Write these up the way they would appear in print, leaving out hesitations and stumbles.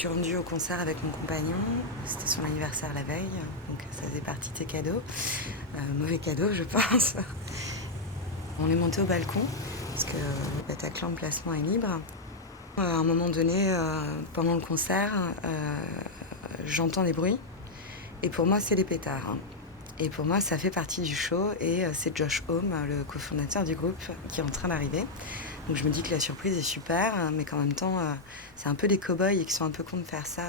suis rendue au concert avec mon compagnon. C'était son anniversaire la veille, donc ça faisait partie de ses cadeaux. Mauvais cadeau, je pense. On est monté au balcon, parce que le Bataclan, le placement est libre. À un moment donné, pendant le concert, j'entends des bruits. Et pour moi, c'est des pétards. Et pour moi, ça fait partie du show. Et c'est Josh Homme, le cofondateur du groupe, qui est en train d'arriver. Donc je me dis que la surprise est super, mais qu'en même temps, c'est un peu des cow-boys et qu'ils sont un peu cons de faire ça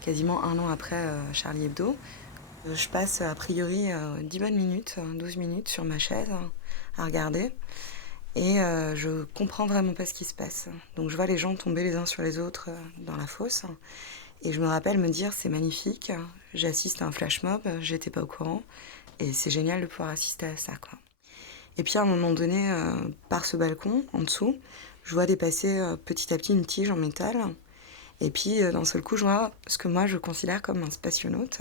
quasiment un an après Charlie Hebdo. Je passe a priori 10 bonnes minutes, 12 minutes sur ma chaise à regarder. Et je comprends vraiment pas ce qui se passe. Donc je vois les gens tomber les uns sur les autres dans la fosse. Et je me rappelle me dire, c'est magnifique, j'assiste à un flash mob, j'étais pas au courant. Et c'est génial de pouvoir assister à ça, quoi. Et puis à un moment donné, par ce balcon, en dessous, je vois dépasser petit à petit une tige en métal. Et puis d'un seul coup, je vois ce que moi je considère comme un spationaute.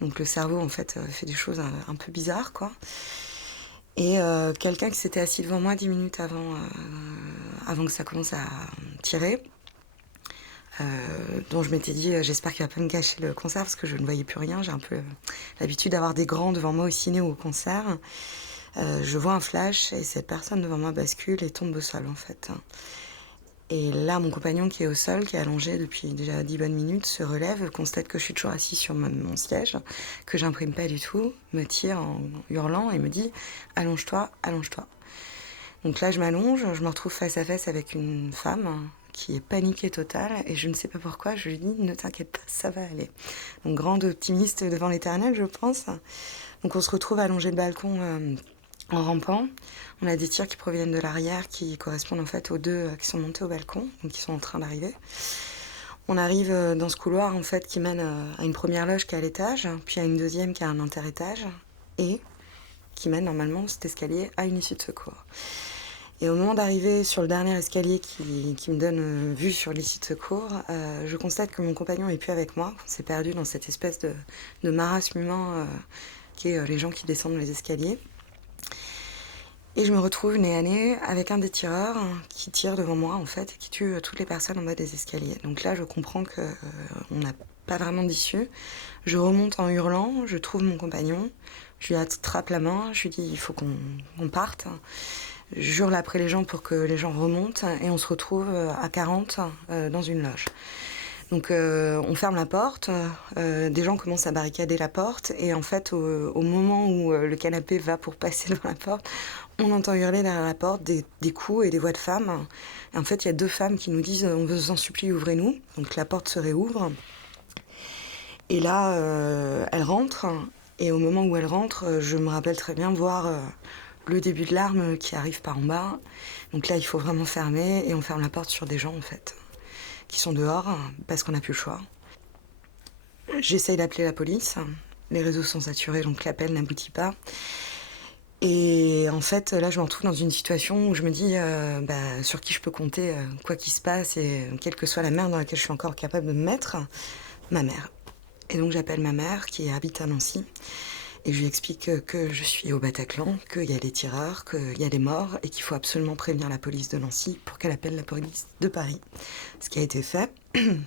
Donc le cerveau, en fait, fait des choses un peu bizarres, quoi. Et quelqu'un qui s'était assis devant moi 10 minutes avant que ça commence à tirer, dont je m'étais dit j'espère qu'il va pas me gâcher le concert parce que je ne voyais plus rien. J'ai un peu l'habitude d'avoir des grands devant moi au ciné ou au concert. Je vois un flash et cette personne devant moi bascule et tombe au sol en fait. Et là, mon compagnon qui est au sol, qui est allongé depuis déjà 10 bonnes minutes, se relève, constate que je suis toujours assis sur mon siège, que j'imprime pas du tout, me tire en hurlant et me dit « Allonge-toi, allonge-toi ». Donc là, je m'allonge, je me retrouve face à face avec une femme qui est paniquée totale et je ne sais pas pourquoi, je lui dis « Ne t'inquiète pas, ça va aller ». Donc grande optimiste devant l'éternel, je pense. Donc on se retrouve allongé le balcon en rampant. On a des tirs qui proviennent de l'arrière qui correspondent en fait aux deux qui sont montés au balcon, donc qui sont en train d'arriver. On arrive dans ce couloir en fait qui mène à une première loge qui est à l'étage, puis à une deuxième qui a un interétage et qui mène normalement cet escalier à une issue de secours. Et au moment d'arriver sur le dernier escalier qui me donne vue sur l'issue de secours, je constate que mon compagnon est plus avec moi, qu'on s'est perdu dans cette espèce de marasme humain qui est les gens qui descendent les escaliers. Et je me retrouve nez à nez avec un des tireurs qui tire devant moi en fait et qui tue toutes les personnes en bas des escaliers. Donc là je comprends qu'on n'a pas vraiment d'issue. Je remonte en hurlant, je trouve mon compagnon, je lui attrape la main, je lui dis il faut qu'on parte. J'hurle après les gens pour que les gens remontent et on se retrouve à 40 dans une loge. Donc on ferme la porte, des gens commencent à barricader la porte et en fait au moment où le canapé va pour passer devant la porte, on entend hurler derrière la porte des coups et des voix de femmes. Et en fait il y a deux femmes qui nous disent on vous en supplie ouvrez-nous. Donc la porte se réouvre et là elles rentrent et au moment où elles rentrent je me rappelle très bien voir le début de l'arme qui arrive par en bas. Donc là il faut vraiment fermer et on ferme la porte sur des gens en fait qui sont dehors parce qu'on n'a plus le choix. J'essaye d'appeler la police, les réseaux sont saturés donc l'appel n'aboutit pas. Et en fait là je me retrouve dans une situation où je me dis sur qui je peux compter quoi qu'il se passe et quelle que soit la merde dans laquelle je suis encore capable de me mettre, ma mère. Et donc j'appelle ma mère qui habite à Nancy. Et je lui explique que je suis au Bataclan, qu'il y a des tireurs, qu'il y a des morts et qu'il faut absolument prévenir la police de Nancy pour qu'elle appelle la police de Paris. Ce qui a été fait.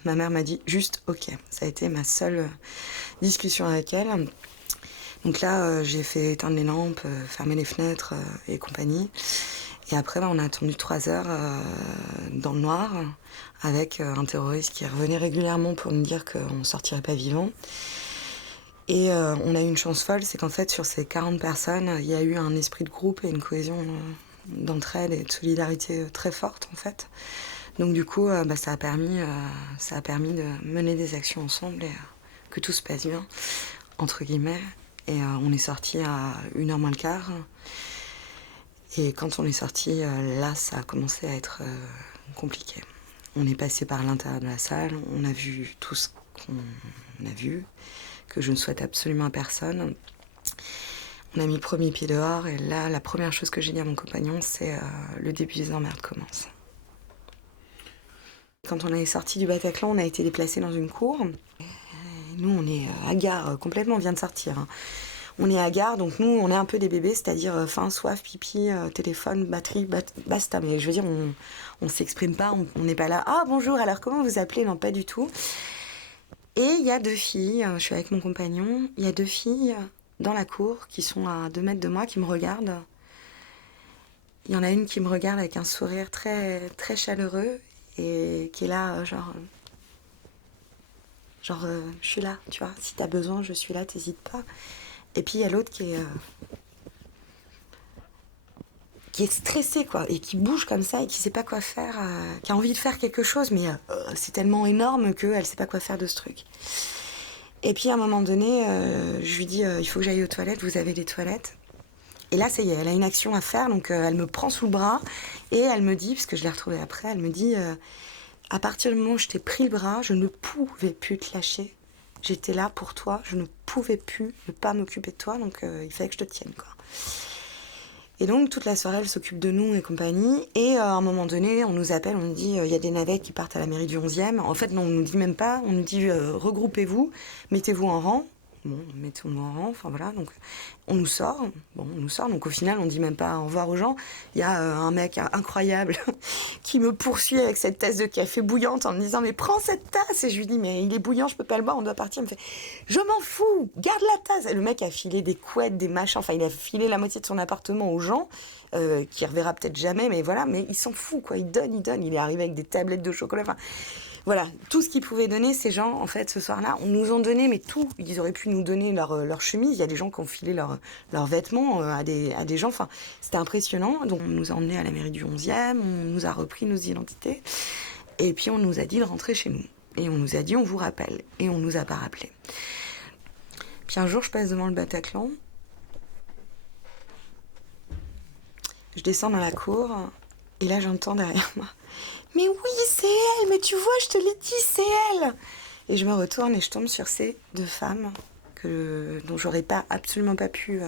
Ma mère m'a dit juste OK. Ça a été ma seule discussion avec elle. Donc là, j'ai fait éteindre les lampes, fermer les fenêtres et compagnie. Et après, on a attendu 3 heures dans le noir avec un terroriste qui revenait régulièrement pour nous dire qu'on ne sortirait pas vivant. Et on a eu une chance folle, c'est qu'en fait sur ces 40 personnes, il y a eu un esprit de groupe et une cohésion d'entraide et de solidarité très forte en fait. Donc du coup, ça a permis de mener des actions ensemble et que tout se passe bien, entre guillemets. Et on est sortis à 1h moins le quart. Et quand on est sortis, là, ça a commencé à être compliqué. On est passé par l'intérieur de la salle, on a vu tout ce qu'on a vu, que je ne souhaite absolument à personne. On a mis le premier pied dehors et là, la première chose que j'ai dit à mon compagnon, c'est le début des emmerdes commence. Quand on est sorti du Bataclan, on a été déplacé dans une cour. Et nous, on est hagards complètement, on vient de sortir. On est à gare, donc nous, on est un peu des bébés, c'est-à-dire faim, soif, pipi, téléphone, batterie, basta. Mais je veux dire, on s'exprime pas, on n'est pas là. Ah bonjour, alors comment vous appelez? Non, pas du tout. Et il y a 2 filles, je suis avec mon compagnon, il y a 2 filles dans la cour qui sont à 2 mètres de moi, qui me regardent. Il y en a une qui me regarde avec un sourire très, très chaleureux et qui est là, je suis là, tu vois, si t'as besoin, je suis là, t'hésites pas. Et puis il y a l'autre qui est stressée, quoi, et qui bouge comme ça et qui sait pas quoi faire, qui a envie de faire quelque chose, mais c'est tellement énorme qu'elle sait pas quoi faire de ce truc. Et puis à un moment donné, je lui dis il faut que j'aille aux toilettes, vous avez des toilettes? Et là, ça y est, elle a une action à faire, donc elle me prend sous le bras et elle me dit, parce que je l'ai retrouvée après, elle me dit à partir du moment où je t'ai pris le bras, je ne pouvais plus te lâcher. J'étais là pour toi, je ne pouvais plus ne pas m'occuper de toi, donc il fallait que je te tienne, quoi. Et donc toute la soirée, elle s'occupe de nous et compagnie. Et à un moment donné, on nous appelle, on nous dit il y a des navettes qui partent à la mairie du 11e. En fait, non, on nous dit même pas, on nous dit regroupez-vous, mettez-vous en rang. Bon, mettons-nous en rang, enfin voilà, donc on nous sort, donc au final on dit même pas au revoir aux gens. Il y a un mec incroyable qui me poursuit avec cette tasse de café bouillante en me disant mais prends cette tasse, et je lui dis mais il est bouillant, je peux pas le boire, on doit partir. Il me fait je m'en fous, garde la tasse. Et le mec a filé des couettes, des machins, enfin il a filé la moitié de son appartement aux gens, qui reverra peut-être jamais, mais voilà, mais il s'en fout quoi, il donne, il est arrivé avec des tablettes de chocolat, enfin voilà, tout ce qu'ils pouvaient donner, ces gens, en fait, ce soir-là, on nous en donnait, mais tout. Ils auraient pu nous donner leur chemise. Il y a des gens qui ont filé leurs vêtements à des gens. Enfin, c'était impressionnant. Donc, on nous a emmenés à la mairie du 11e, on nous a repris nos identités. Et puis, on nous a dit de rentrer chez nous. Et on nous a dit, on vous rappelle. Et on nous a pas rappelé. Puis un jour, je passe devant le Bataclan. Je descends dans la cour. Et là, j'entends derrière moi mais oui, c'est elle, mais tu vois, je te l'ai dit, c'est elle. Et je me retourne et je tombe sur ces 2 femmes dont j'aurais absolument pas pu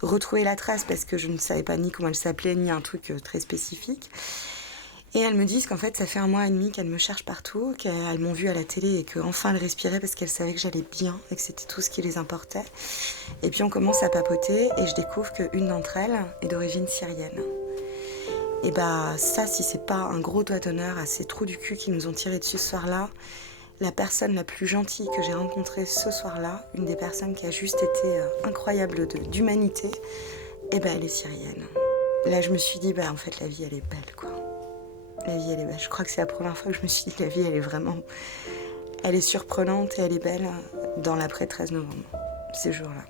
retrouver la trace parce que je ne savais pas ni comment elles s'appelaient, ni un truc très spécifique. Et elles me disent qu'en fait, ça fait 1 mois et demi qu'elles me cherchent partout, qu'elles m'ont vue à la télé et qu'enfin elles respiraient parce qu'elles savaient que j'allais bien et que c'était tout ce qui les importait. Et puis on commence à papoter et je découvre qu'une d'entre elles est d'origine syrienne. Et bah ça, si c'est pas un gros doigt d'honneur à ces trous du cul qui nous ont tirés dessus ce soir-là, la personne la plus gentille que j'ai rencontrée ce soir-là, une des personnes qui a juste été incroyable d'humanité, et ben elle est syrienne. Là je me suis dit, en fait la vie elle est belle quoi. La vie elle est belle. Je crois que c'est la première fois que je me suis dit la vie elle est vraiment... Elle est surprenante et elle est belle dans l'après 13 novembre, ces jours-là.